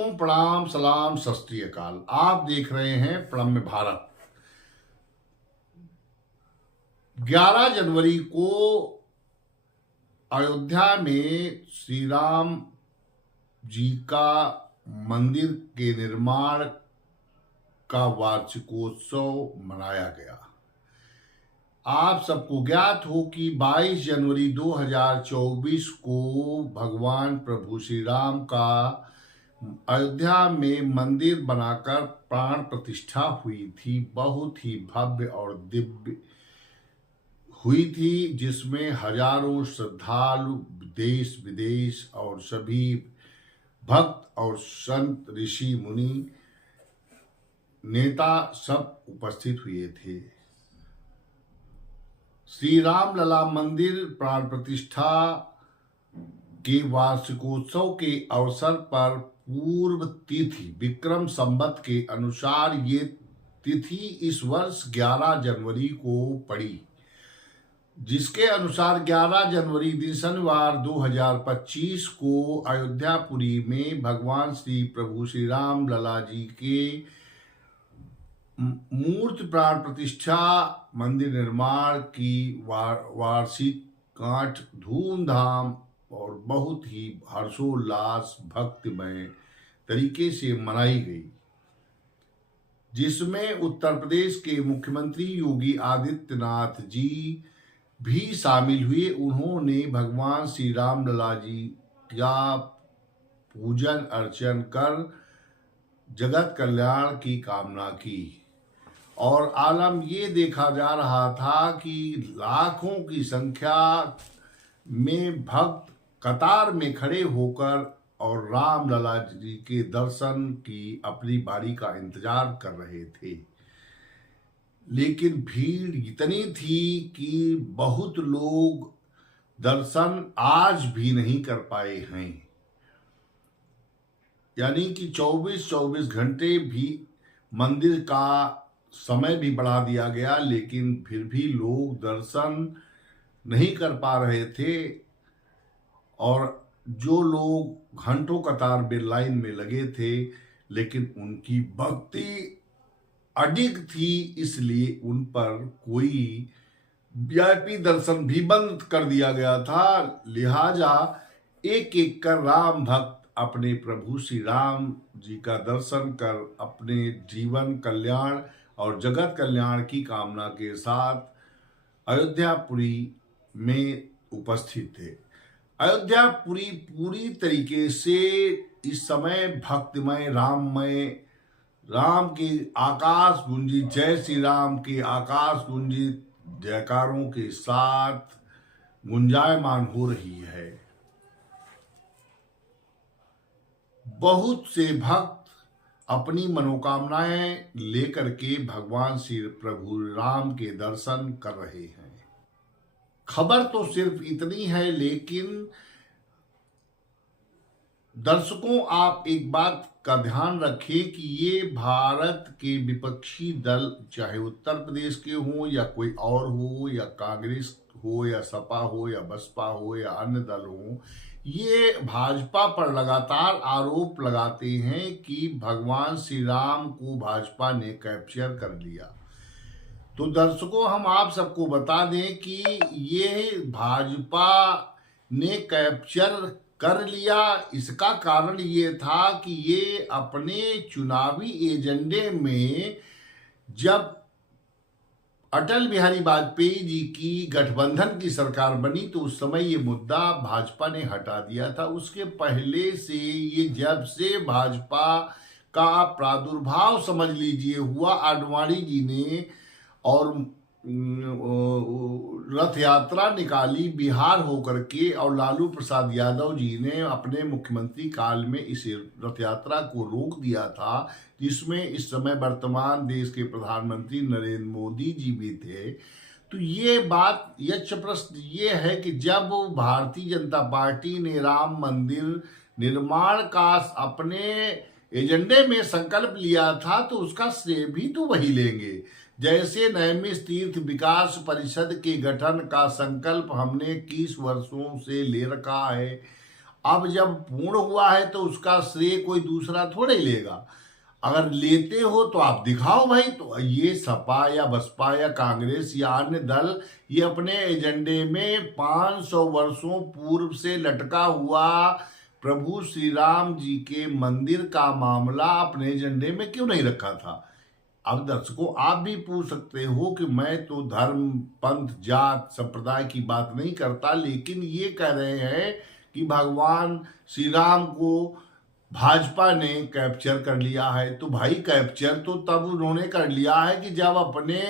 दर्शकों प्रणाम सलाम सत श्री अकाल। आप देख रहे हैं प्रणम्य भारत। 11 जनवरी को अयोध्या में श्री राम जी का मंदिर के निर्माण का वार्षिकोत्सव मनाया गया। आप सबको ज्ञात हो कि 22 जनवरी 2024 को भगवान प्रभु श्री राम का अयोध्या में मंदिर बनाकर प्राण प्रतिष्ठा हुई थी। बहुत ही भव्य और दिव्य हुई थी, जिसमें हजारों श्रद्धालु देश विदेश और सभी भक्त और संत ऋषि मुनि नेता सब उपस्थित हुए थे। श्री राम लला मंदिर प्राण प्रतिष्ठा के वार्षिकोत्सव के अवसर पर पूर्व तिथि विक्रम संवत के अनुसार ये तिथि इस वर्ष 11 जनवरी को पड़ी, जिसके अनुसार 11 जनवरी दिन शनिवार 2025 को अयोध्यापुरी में भगवान श्री प्रभु श्री राम लला जी के मूर्ति प्राण प्रतिष्ठा मंदिर निर्माण की वार्षिक गांठ धूमधाम और बहुत ही हर्षोल्लास भक्तिमय तरीके से मनाई गई, जिसमें उत्तर प्रदेश के मुख्यमंत्री योगी आदित्यनाथ जी भी शामिल हुए। उन्होंने भगवान श्री राम लला जी का पूजन अर्चन कर जगत कल्याण की कामना की और आलम ये देखा जा रहा था कि लाखों की संख्या में भक्त कतार में खड़े होकर और राम लला जी के दर्शन की अपनी बारी का इंतजार कर रहे थे। लेकिन भीड़ इतनी थी कि बहुत लोग दर्शन आज भी नहीं कर पाए हैं, यानी कि 24 घंटे भी मंदिर का समय भी बढ़ा दिया गया, लेकिन फिर भी लोग दर्शन नहीं कर पा रहे थे। और जो लोग घंटों कतार में लाइन में लगे थे, लेकिन उनकी भक्ति अडिग थी, इसलिए उन पर कोई वीआईपी दर्शन भी बंद कर दिया गया था। लिहाजा एक एक कर राम भक्त अपने प्रभु श्री राम जी का दर्शन कर अपने जीवन कल्याण और जगत कल्याण की कामना के साथ अयोध्यापुरी में उपस्थित थे। अयोध्यापुरी पूरी तरीके से इस समय भक्तिमय राममय, राम के आकाश गूंजी जय श्री राम के आकाश गूंजी जयकारों के साथ गुंजायमान हो रही है। बहुत से भक्त अपनी मनोकामनाएं लेकर के भगवान श्री प्रभु राम के दर्शन कर रहे हैं। खबर तो सिर्फ इतनी है, लेकिन दर्शकों आप एक बात का ध्यान रखें कि ये भारत के विपक्षी दल, चाहे उत्तर प्रदेश के हों या कोई और हो, या कांग्रेस हो या सपा हो या बसपा हो या अन्य दल हो, ये भाजपा पर लगातार आरोप लगाते हैं कि भगवान श्री राम को भाजपा ने कैप्चर कर लिया। तो दर्शकों हम आप सबको बता दें कि ये भाजपा ने कैप्चर कर लिया। इसका कारण ये था कि ये अपने चुनावी एजेंडे में, जब अटल बिहारी वाजपेयी जी की गठबंधन की सरकार बनी तो उस समय ये मुद्दा भाजपा ने हटा दिया था। उसके पहले से ये, जब से भाजपा का प्रादुर्भाव समझ लीजिए हुआ, आडवाणी जी ने और रथ यात्रा निकाली बिहार होकर के, और लालू प्रसाद यादव जी ने अपने मुख्यमंत्री काल में इस रथ यात्रा को रोक दिया था, जिसमें इस समय वर्तमान देश के प्रधानमंत्री नरेंद्र मोदी जी भी थे। तो ये बात यक्ष प्रश्न ये है कि जब भारतीय जनता पार्टी ने राम मंदिर निर्माण का अपने एजेंडे में संकल्प लिया था, तो उसका श्रेय भी तो वही लेंगे। जैसे नैमिष तीर्थ विकास परिषद के गठन का संकल्प हमने 21 वर्षों से ले रखा है, अब जब पूर्ण हुआ है तो उसका श्रेय कोई दूसरा थोड़े ही लेगा। अगर लेते हो तो आप दिखाओ भाई। तो ये सपा या बसपा या कांग्रेस या अन्य दल ये अपने एजेंडे में 500 वर्षों पूर्व से लटका हुआ प्रभु श्री राम जी के मंदिर का मामला अपने एजेंडे में क्यों नहीं रखा था। अब दर्शकों, आप भी पूछ सकते हो कि मैं तो धर्म, पंथ, जात, संप्रदाय की बात नहीं करता, लेकिन ये कह रहे हैं कि भगवान श्री राम को भाजपा ने कैप्चर कर लिया है। तो भाई कैप्चर तो तब उन्होंने कर लिया है कि जब अपने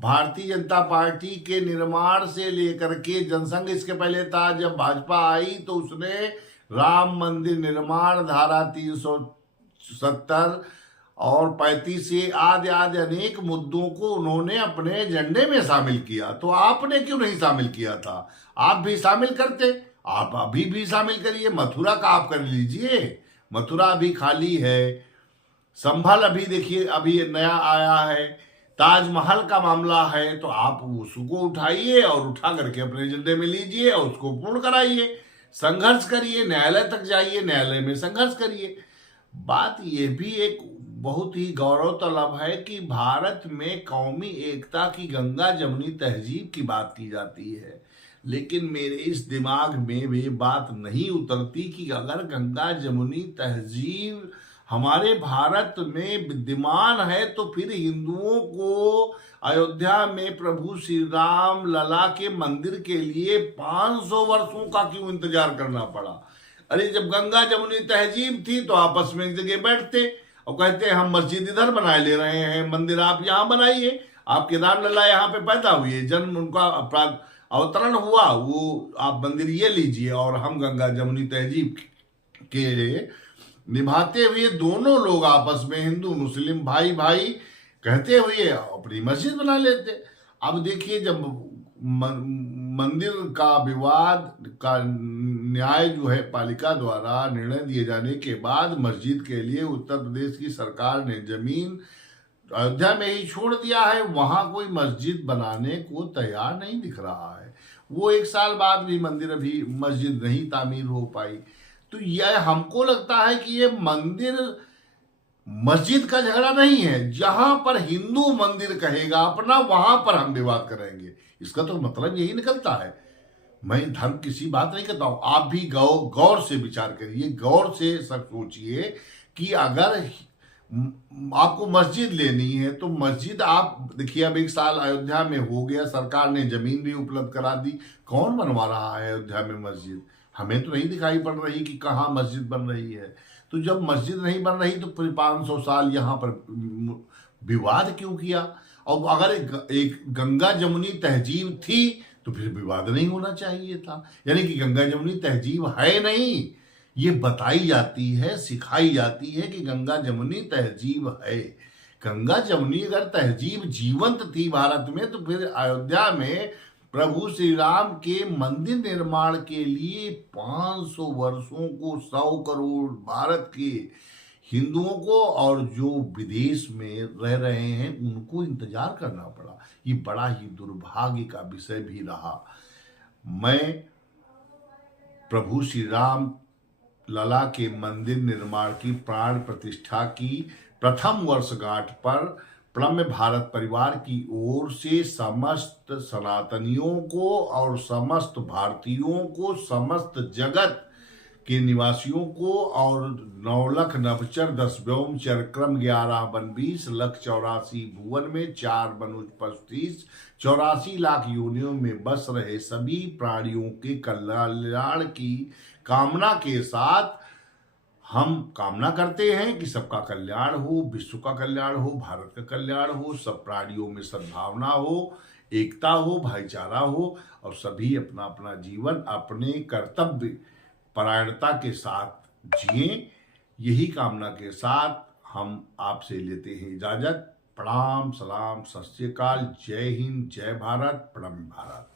भारतीय जनता पार्टी के निर्माण से लेकर के जनसंघ इसके पहले था, जब भाजपा आई तो उसने राम मंदिर निर्माण धारा 370 और 35 से आदि आदि अनेक मुद्दों को उन्होंने अपने एजेंडे में शामिल किया। तो आपने क्यों नहीं शामिल किया था? आप भी शामिल करते। आप अभी भी शामिल करिए। मथुरा का आप कर लीजिए, मथुरा अभी खाली है। संभल अभी देखिए अभी नया आया है। ताजमहल का मामला है तो आप उसको उठाइए और उठा करके अपने एजेंडे में लीजिए और उसको पूर्ण कराइए। संघर्ष करिए, न्यायालय तक जाइए, न्यायालय में संघर्ष करिए। बात यह भी एक बहुत ही गौरव तलब है कि भारत में कौमी एकता की गंगा जमुनी तहजीब की बात की जाती है, लेकिन मेरे इस दिमाग में वे बात नहीं उतरती कि अगर गंगा जमुनी तहजीब हमारे भारत में विद्यमान है तो फिर हिंदुओं को अयोध्या में प्रभु श्री राम लला के मंदिर के लिए 500 वर्षों का क्यों इंतजार करना पड़ा? अरे जब गंगा जमुनी तहजीब थी तो आपस में एक जगह बैठते और कहते हम मस्जिद इधर बनाए ले रहे हैं, मंदिर आप यहाँ बनाइए, आपके राम लला यहाँ पे पैदा हुए, जन्म उनका अवतरण हुआ, वो आप मंदिर ये लीजिए और हम गंगा जमुनी तहजीब के निभाते हुए दोनों लोग आपस में हिंदू मुस्लिम भाई भाई कहते हुए अपनी मस्जिद बना लेते। अब देखिए जब मंदिर का विवाद का न्याय जो है पालिका द्वारा निर्णय दिए जाने के बाद मस्जिद के लिए उत्तर प्रदेश की सरकार ने जमीन अयोध्या में ही छोड़ दिया है। वहां कोई मस्जिद बनाने को तैयार नहीं दिख रहा है। वो 1 साल बाद भी मंदिर अभी मस्जिद नहीं तामीर हो पाई। तो यह हमको लगता है कि ये मंदिर मस्जिद का झगड़ा नहीं है। जहां पर हिंदू मंदिर कहेगा अपना वहां पर हम विवाद करेंगे, इसका तो मतलब यही निकलता है। मैं धर्म किसी बात नहीं करता हूं। आप भी गौर से विचार करिए, गौर से सब सोचिए कि अगर आपको मस्जिद लेनी है तो मस्जिद आप देखिए अब 1 साल अयोध्या में हो गया, सरकार ने जमीन भी उपलब्ध करा दी। कौन बनवा रहा है अयोध्या में मस्जिद? हमें तो नहीं दिखाई पड़ रही कि कहाँ मस्जिद बन रही है। तो जब मस्जिद नहीं बन रही तो फिर 500 साल यहाँ पर विवाद क्यों किया? और अगर एक गंगा जमुनी तहजीब थी तो फिर विवाद नहीं होना चाहिए था। यानी कि गंगा जमुनी तहजीब है नहीं, ये बताई जाती है, सिखाई जाती है कि गंगा जमुनी तहजीब है। गंगा जमुनी अगर तहजीब जीवंत थी भारत में तो फिर अयोध्या में प्रभु श्री राम के मंदिर निर्माण के लिए 500 वर्षों को 100 करोड़ भारत के हिंदुओं को और जो विदेश में रह रहे हैं उनको इंतजार करना पड़ा। ये बड़ा ही दुर्भाग्य का विषय भी रहा। मैं प्रभु श्री राम लला के मंदिर निर्माण की प्राण प्रतिष्ठा की प्रथम वर्षगांठ पर प्रणम्य भारत परिवार की ओर से समस्त सनातनियों को और समस्त भारतीयों को, समस्त जगत के निवासियों को और 9 लख नवचर 10 व्योम चरक्रम 11 वन 20 लख 84 भुवन में 4 मनुज 35 84 लाख योनियों में बस रहे सभी प्राणियों के कल्याण की कामना के साथ हम कामना करते हैं कि सबका कल्याण हो, विश्व का कल्याण हो, भारत का कल्याण हो, सब प्राणियों में सद्भावना हो, एकता हो, भाईचारा हो और सभी अपना अपना जीवन अपने कर्तव्य परायणता के साथ जिए। यही कामना के साथ हम आपसे लेते हैं इजाजत। प्रणाम, सलाम, सत श्री अकाल, जय हिंद, जय भारत, प्रणम भारत।